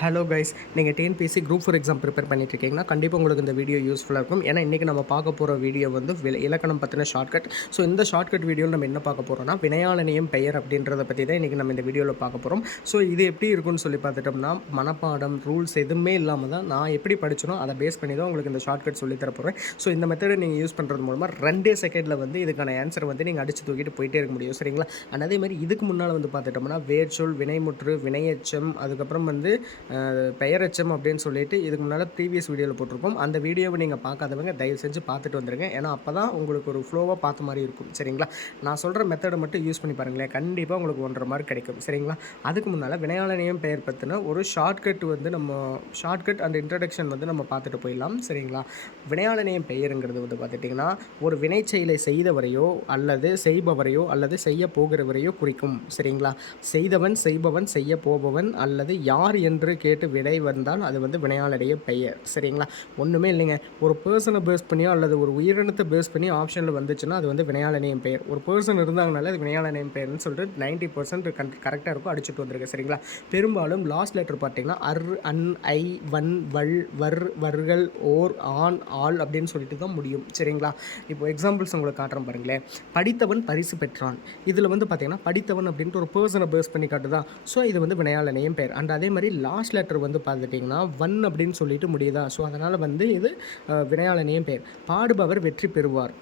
Hello guys, நீங்கள் TNPSC group 4 exam prepare பண்ணிட்டு இருக்கீங்கன்னா கண்டிப்பாக உங்களுக்கு இந்த வீடியோ யூஸ்ஃபுல்லாக இருக்கும். ஏன்னா இன்றைக்கி நம்ம பார்க்க போகிற வீடியோ வந்து இலக்கணம் பற்றின ஷார்ட்கட். ஸோ இந்த ஷார்ட்கட் வீடியோவில் நம்ம என்ன பார்க்க போகிறோம்னா வினையாளனியம் பெயர் அப்படின்றத பற்றி தான் இன்றைக்கி நம்ம இந்த வீடியோவில் பார்க்க போகிறோம். ஸோ இது எப்படி இருக்குன்னு சொல்லி பார்த்துட்டோம்னா மனப்பாடம் ரூல்ஸ் எதுவுமே இல்லாமல் தான் நான் எப்படி படிச்சனோ அதை பேஸ் பண்ணி தான் உங்களுக்கு இந்த ஷார்ட்கட் சொல்லி தர போகிறேன். ஸோ இந்த மெத்தடை நீங்கள் யூஸ் பண்ணுறது மூலமாக 2 செகண்டில் வந்து இதுக்கான ஆன்சர் வந்து நீங்கள் அடித்து தூக்கிட்டு போயிட்டே இருக்க முடியும். சரிங்களா? அண்ட் அதே மாதிரி இதுக்கு முன்னால் வந்து பார்த்துட்டோம்னா வேர்ச்சொல், வினைமுற்று, வினையெச்சம், அதுக்கப்புறம் வந்து பெயரெச்சம் அப்படின்னு சொல்லிட்டு இதுக்கு முன்னால் ப்ரீவியஸ் வீடியோவில் போட்டிருப்போம். அந்த வீடியோவை நீங்கள் பார்க்காதவங்க தயவு செஞ்சு பார்த்துட்டு வந்துடுங்க. ஏன்னா அப்போ தான் உங்களுக்கு ஒரு ஃப்ளோவாக பார்த்த மாதிரி இருக்கும். சரிங்களா? நான் சொல்கிற மெத்தடை மட்டும் யூஸ் பண்ணி பாருங்களேன், கண்டிப்பாக உங்களுக்கு 1.5 மார்க் கிடைக்கும். சரிங்களா? அதுக்கு முன்னால் வினையாளனியம் பெயர் பற்றின ஒரு ஷார்ட்கட் வந்து நம்ம ஷார்ட்கட் அண்ட் இன்ட்ரடக்ஷன் வந்து நம்ம பார்த்துட்டு போயிடலாம். சரிங்களா? வினையாளனியம் பெயருங்கிறது வந்து பார்த்துட்டிங்கன்னா ஒரு வினைச்செயலை செய்தவரையோ அல்லது செய்பவரையோ அல்லது செய்ய போகிறவரையோ குறிக்கும். சரிங்களா? செய்தவன், செய்பவன், செய்ய போபவன் அல்லது யார் என்று கேட்டு விடை வந்தால் அது வந்து வினையாளடைய பெயர். சரிங்களா? ஒன்றுமே இல்லைங்க, ஒரு பர்சனை பேஸ் பண்ணியோ அல்லது ஒரு உயிரினத்தை பேஸ் பண்ணி ஆப்ஷனில் வந்துச்சுன்னா அது வந்து வினையாளனியம் பெயர். ஒரு பர்சன் இருந்தாங்கனால அது வினையாளனியம் பெயர்னு சொல்லிட்டு 90% கரெக்டாக இருக்கும், அடிச்சுட்டு வந்துருக்கு. சரிங்களா? பெரும்பாலும் லாஸ்ட் லெட்டர் பார்த்தீங்கன்னா அர், அன், ஐ, வன், வல், வர், வர்கள், ஓர், ஆன், ஆல் அப்படின்னு சொல்லிட்டு தான் முடியும். சரிங்களா? இப்போ எக்ஸாம்பிள்ஸ் உங்களுக்கு காட்டுறேன் பாருங்களேன். படித்தவன் பரிசு பெற்றான். இதில் வந்து பார்த்தீங்கன்னா படித்தவன் அப்படின்ட்டு ஒரு பர்சனை பேஸ் பண்ணி காட்டுதான். ஸோ இது வந்து வினையாளனியம் பெயர். அண்ட் அதே மாதிரி லாஸ்ட் லெட்டர் வந்து பார்த்துட்டிங்கன்னா வன் அப்படின்னு சொல்லிட்டு முடியுதா. ஸோ அதனால் வந்து இது வினையாளனியம் பெயர். பாடுபவர் வெற்றி பெறுவார்.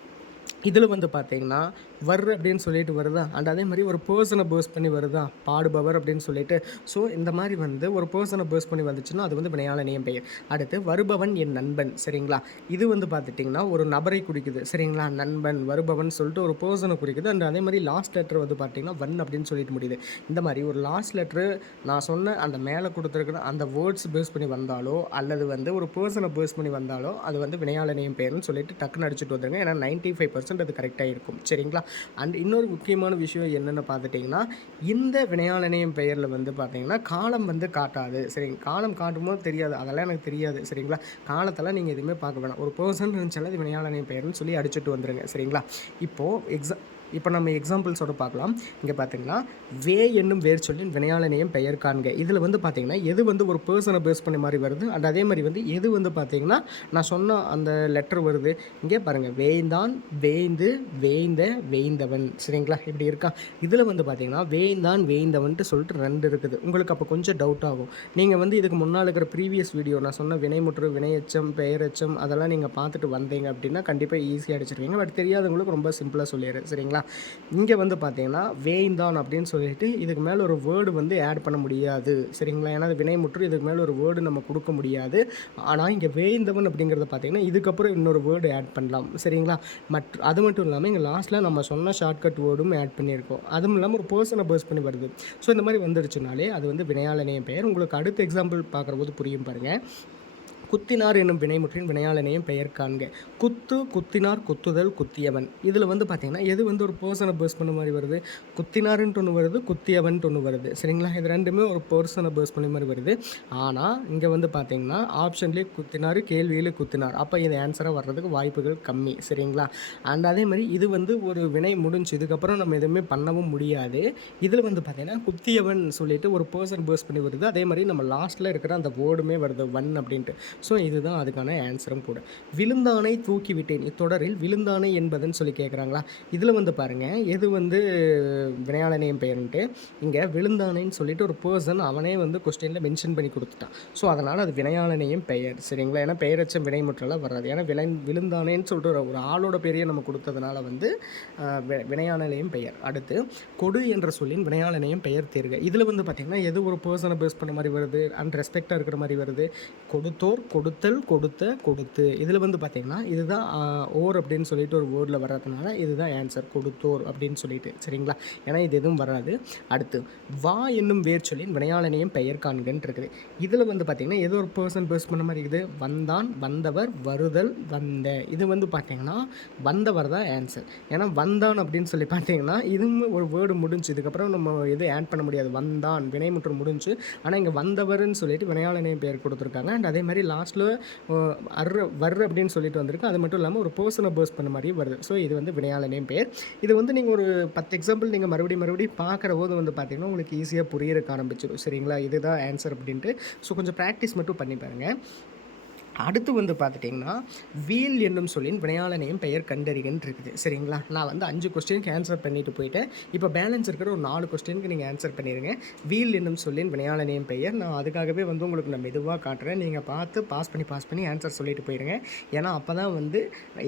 இதில் வந்து பார்த்தீங்கன்னா வர் அப்படின்னு சொல்லிட்டு வருதா. அண்ட் அதே மாதிரி ஒரு பர்சனை பேஸ் பண்ணி வருதா பாடுபவர் அப்படின்னு சொல்லிட்டு. ஸோ இந்த மாதிரி வந்து ஒரு பர்சனை பேஸ் பண்ணி வந்துச்சுன்னா அது வந்து வினையாளனியம் பெயர். அடுத்து வருபவன் என் நண்பன். சரிங்களா? இது வந்து பார்த்துட்டிங்கன்னா ஒரு நபரை குறிக்குது. சரிங்களா? நண்பன் வருபவன் சொல்லிட்டு ஒரு பர்சனை குறிக்குது. அண்ட் அதே மாதிரி லாஸ்ட் லெட்டர் வந்து பார்த்திங்கன்னா வன் அப்படின்னு சொல்லிட்டு முடியுது. இந்த மாதிரி ஒரு லாஸ்ட் லெட்ரு நான் சொன்ன அந்த மேலே கொடுத்துருக்குற அந்த வேர்ட்ஸ் பேஸ் பண்ணி வந்தாலோ அல்லது வந்து ஒரு பர்சனை பேஸ் பண்ணி வந்தாலோ அது வந்து வினையாளனியம் பெயர்னு சொல்லிட்டு டக்குன்னு அடிச்சுட்டு வந்துருங்க. ஏன்னா 95% அது கரெக்டாக இருக்கும். சரிங்களா? அண்ட் இன்னொரு முக்கியமான விஷயம் என்னென்னு பார்த்துட்டிங்கன்னா இந்த வினையாளனியம் பெயரில் வந்து பார்த்திங்கன்னா காலம் வந்து காட்டாது. சரிங்க? காலம் காட்டும்போது தெரியாது, அதெல்லாம் எனக்கு தெரியாது. சரிங்களா? காலத்தெல்லாம் நீங்கள் எதுவுமே பார்க்க வேணாம். ஒரு பர்சன் இருந்துச்சாலும் அது வினையாளனியம் பெயர்னு சொல்லி அடிச்சுட்டு வந்துடுங்க. சரிங்களா? இப்போ நம்ம எக்ஸாம்பிள்ஸோடு பார்க்கலாம். இங்கே பார்த்தீங்கன்னா வே என்னும் வேர் சொல்லின் வினையாளனியம் பெயர் காண்க. இதில் வந்து பார்த்தீங்கன்னா எது வந்து ஒரு பர்சனை பேஸ் பண்ணி மாதிரி வருது அண்ட் அதே மாதிரி வந்து எது வந்து பார்த்தீங்கன்னா நான் சொன்ன அந்த லெட்டர் வருது. இங்கே பாருங்கள், வேய்ந்தான், வேய்ந்து, வேய்ந்த, வேய்ந்தவன். சரிங்களா? இப்படி இருக்கா. இதில் வந்து பார்த்தீங்கன்னா வேய்ந்தான், வேய்ந்தவன்ட்டு சொல்லிட்டு 2 இருக்குது. உங்களுக்கு அப்போ கொஞ்சம் டவுட் ஆகும். நீங்கள் வந்து இதுக்கு முன்னால் இருக்கிற ப்ரீவியஸ் வீடியோ நான் சொன்ன வினைமுற்று, வினையெச்சம், பெயரெச்சம் அதெல்லாம் நீங்கள் பார்த்துட்டு வந்தீங்க அப்படின்னா கண்டிப்பாக ஈஸியாக அடிச்சிருவீங்க. பட் தெரியாதவங்களுக்கு ரொம்ப சிம்பிளாக சொல்லிடுறேன். சரிங்களா? இங்கே வந்து பார்த்தீங்கன்னா வேய்ந்தான் அப்படின்னு சொல்லிட்டு இதுக்கு மேலே ஒரு வேர்டு வந்து ஆட் பண்ண முடியாது. சரிங்களா? ஏன்னா அது வினைமுற்று, இதுக்கு மேலே ஒரு வேர்டு நம்ம கொடுக்க முடியாது. ஆனால் இங்கே வேய்ந்தவன் அப்படிங்கிறத பார்த்தீங்கன்னா இதுக்கப்புறம் இன்னொரு வேர்டு ஆட் பண்ணலாம். சரிங்களா? அது மட்டும் இல்லாமல் இங்கே லாஸ்ட்டில் நம்ம சொன்ன ஷார்ட்கட் வேர்டும் ஆட் பண்ணியிருக்கோம். அதுவும் இல்லாமல் ஒரு பர்சனை பேஸ் பண்ணி வருது. ஸோ இந்த மாதிரி வந்துடுச்சுனாலே அது வந்து வினையாளனியம் பெயர். உங்களுக்கு அடுத்த எக்ஸாம்பிள் பார்க்குற போது புரியும் பாருங்கள். குத்தினார் என்னும் வினைமுற்றின் வினையாளனையும் பெயர் காண்க. குத்து, குத்தினார், குத்துதல், குத்தியவன். இதில் வந்து பார்த்திங்கன்னா எது வந்து ஒரு பர்சனை பேஸ் பண்ண மாதிரி வருது. குத்தினாருன்ட்டு ஒன்று வருது, குத்தியவன்ட்டு ஒன்று வருது. சரிங்களா? இது ரெண்டுமே ஒரு பர்சனை பேஸ் பண்ண மாதிரி வருது. ஆனால் இங்கே வந்து பார்த்திங்கன்னா ஆப்ஷன்லேயே குத்தினார், கேள்வியில் குத்தினார். அப்போ இது ஆன்சராக வர்றதுக்கு வாய்ப்புகள் கம்மி. சரிங்களா? அண்ட் அதே மாதிரி இது வந்து ஒரு வினை முடிஞ்சு இதுக்கப்புறம் நம்ம எதுவுமே பண்ணவும் முடியாது. இதில் வந்து பார்த்திங்கன்னா குத்தியவன் சொல்லிட்டு ஒரு பர்சன் பேஸ் பண்ணி வருது. அதே மாதிரி நம்ம லாஸ்ட்டில் இருக்கிற அந்த வேர்டுமே வருது வன் அப்படின்ட்டு. ஸோ இதுதான் அதுக்கான ஆன்சரும் கூட. விழுந்தானை தூக்கிவிட்டேன். இத்தொடரில் விழுந்தானை என்பதுன்னு சொல்லி கேட்குறாங்களா. இதில் வந்து பாருங்கள் எது வந்து வினையாளனியம் பெயர்ன்ட்டு இங்கே விழுந்தானைன்னு சொல்லிட்டு ஒரு பர்சன் அவனே வந்து கொஸ்டினில் மென்ஷன் பண்ணி கொடுத்துட்டான். ஸோ அதனால் அது வினையாளனியம் பெயர். சரிங்களா? ஏன்னா பெயரச்சம் வினைமுற்றெல்லாம் வராது. ஏன்னா விழுந்தானேன்னு சொல்லிட்டு ஒரு ஆளோட பெயரையே நம்ம கொடுத்ததுனால வந்து வினையாளனியம் பெயர். அடுத்து கொடு என்ற சொல்லின் வினையாளனியம் பெயர் தேர்க. இதில் வந்து பார்த்திங்கன்னா எது ஒரு பர்சனை பேஸ் பண்ண மாதிரி வருது, அண்ட் ரெஸ்பெக்டாக இருக்கிற மாதிரி வருது. கொடுத்தோர், கொடுத்தல், கொடுத்த, கொடுத்து. இதில் வந்து பார்த்திங்கன்னா இதுதான் ஓர் அப்படின்னு சொல்லிட்டு ஒரு வேர்டில் வர்றதுனால இதுதான் ஆன்சர், கொடுத்தோர் அப்படின்னு சொல்லிட்டு. சரிங்களா? ஏன்னா இது எதுவும் வராது. அடுத்து வா என்னும் வேர் சொல்லின் வினையாளனியம் பெயர் காண்கன்னு இருக்குது. இதில் வந்து பார்த்திங்கன்னா ஏதோ ஒரு பர்சன் பேஸ் பண்ண மாதிரி இருக்குது. வந்தான், வந்தவர், வருதல், வந்த. இது வந்து பார்த்திங்கன்னா வந்தவர் தான் ஆன்சர். ஏன்னா வந்தான் அப்படின்னு சொல்லி பார்த்தீங்கன்னா இதுவும் ஒரு வேர்டு முடிஞ்சு இதுக்கப்புறம் நம்ம எது ஆட் பண்ண முடியாது. வந்தான் வினைமுற்று முடிஞ்சு. ஆனால் இங்கே வந்தவர்னு சொல்லிட்டு வினையாளனியம் பெயர் கொடுத்துருக்காங்க. அண்ட் அதே மாதிரி லாஸ்ட்டில் வர்ற அப்படின்னு சொல்லிட்டு வந்திருக்கு. அது மட்டும் இல்லாமல் ஒரு பர்சனை பேர்ஸ் பண்ண மாதிரியும் வருது. ஸோ இது வந்து வினையாள நேம் பெயர். இது வந்து நீங்கள் ஒரு 10 எக்ஸாம்பிள் நீங்கள் மறுபடியும் பார்க்குற போது வந்து பார்த்தீங்கன்னா உங்களுக்கு ஈஸியாக புரியறதுக்கு ஆரம்பிச்சிடும். சரிங்களா? இதுதான் ஆன்சர் அப்படின்ட்டு. ஸோ கொஞ்சம் ப்ராக்டிஸ் மட்டும் பண்ணி பாருங்கள். அடுத்து வந்து பார்த்துட்டிங்கன்னா வீல் என்னும் சொல்லின் வினையாளனையும் பெயர் கண்டறிகன்னு இருக்குது. சரிங்களா? நான் வந்து 5 கொஸ்டினுக்கு ஆன்சர் பண்ணிட்டு போயிட்டேன். இப்போ பேலன்ஸ் இருக்கிற ஒரு 4 கொஸ்டினுக்கு நீங்கள் ஆன்சர் பண்ணிடுங்க. வீல் என்னும் சொல்லின் வினையாளனையும் பெயர். நான் அதுக்காகவே வந்து உங்களுக்கு நான் மெதுவாக காட்டுறேன். நீங்கள் பார்த்து பாஸ் பண்ணி ஆன்சர் சொல்லிட்டு போயிடுங்க. ஏன்னா அப்போ தான் வந்து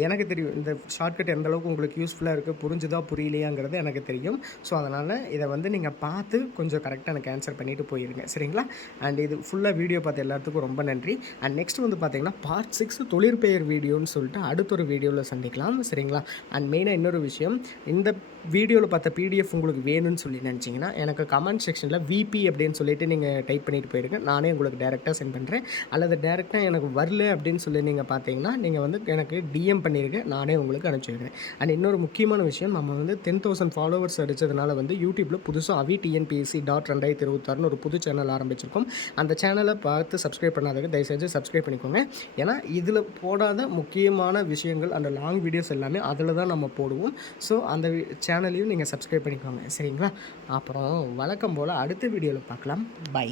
எனக்கு தெரியும் இந்த ஷார்ட்கட் எந்த அளவுக்கு உங்களுக்கு யூஸ்ஃபுல்லாக இருக்குது, புரிஞ்சுதா புரியலையாங்கிறது எனக்கு தெரியும். ஸோ அதனால் இதை வந்து நீங்கள் பார்த்து கொஞ்சம் கரெக்டாக எனக்கு ஆன்சர் பண்ணிவிட்டு போயிடுங்க. சரிங்களா? அண்ட் இது ஃபுல்லாக வீடியோ பார்த்த எல்லாத்துக்கும் ரொம்ப நன்றி. அண்ட் நெக்ஸ்ட் வந்து பார்ட் 6 தொழிற்பெயர் வீடியோன்னு சொல்லிட்டு அடுத்த ஒரு வீடியோவில் சந்திக்கலாம். சரிங்களா? அண்ட் மெயினாக இன்னொரு விஷயம், இந்த வீடியோவில் பார்த்த பிடிஎஃப் உங்களுக்கு வேணும்னு சொல்லி நினச்சிங்கன்னா எனக்கு கமெண்ட் செக்ஷனில் விபி அப்படின்னு சொல்லிட்டு நீங்கள் டைப் பண்ணிட்டு போயிருங்க. நானே உங்களுக்கு டேரெக்டாக சென்ட் பண்ணுறேன். அல்லது டேரெக்டாக எனக்கு வரல அப்படின்னு சொல்லி நீங்கள் பார்த்தீங்கன்னா நீங்கள் வந்து எனக்கு டிஎம் பண்ணிடுங்க. நானே உங்களுக்கு அனுப்பிச்சி வைக்கிறேன். அண்ட் இன்னொரு முக்கியமான விஷயம், நம்ம வந்து 10,000 ஃபாலோவர்ஸ் அடித்ததுனால வந்து யூடியூப்பில் புதுசாக avitnpsc.2026 ஒரு புது சேனல் ஆரம்பிச்சிருக்கோம். அந்த சேனலை பார்த்து சப்ஸ்கிரைப் பண்ணாதவங்க தயவுசெஞ்சு சப்ஸ்கிரைப் பண்ணிக்கோங்க. ஏன்னா இதில் போடாத முக்கியமான விஷயங்கள் அந்த லாங் வீடியோஸ் எல்லாமே அதில் தான் நம்ம போடுவோம். ஸோ அந்த சேனலையும் நீங்கள் சப்ஸ்கிரைப் பண்ணிக்கோங்க. சரிங்களா? அப்புறம் வழக்கம் போல் அடுத்த வீடியோவில் பார்க்கலாம். பை.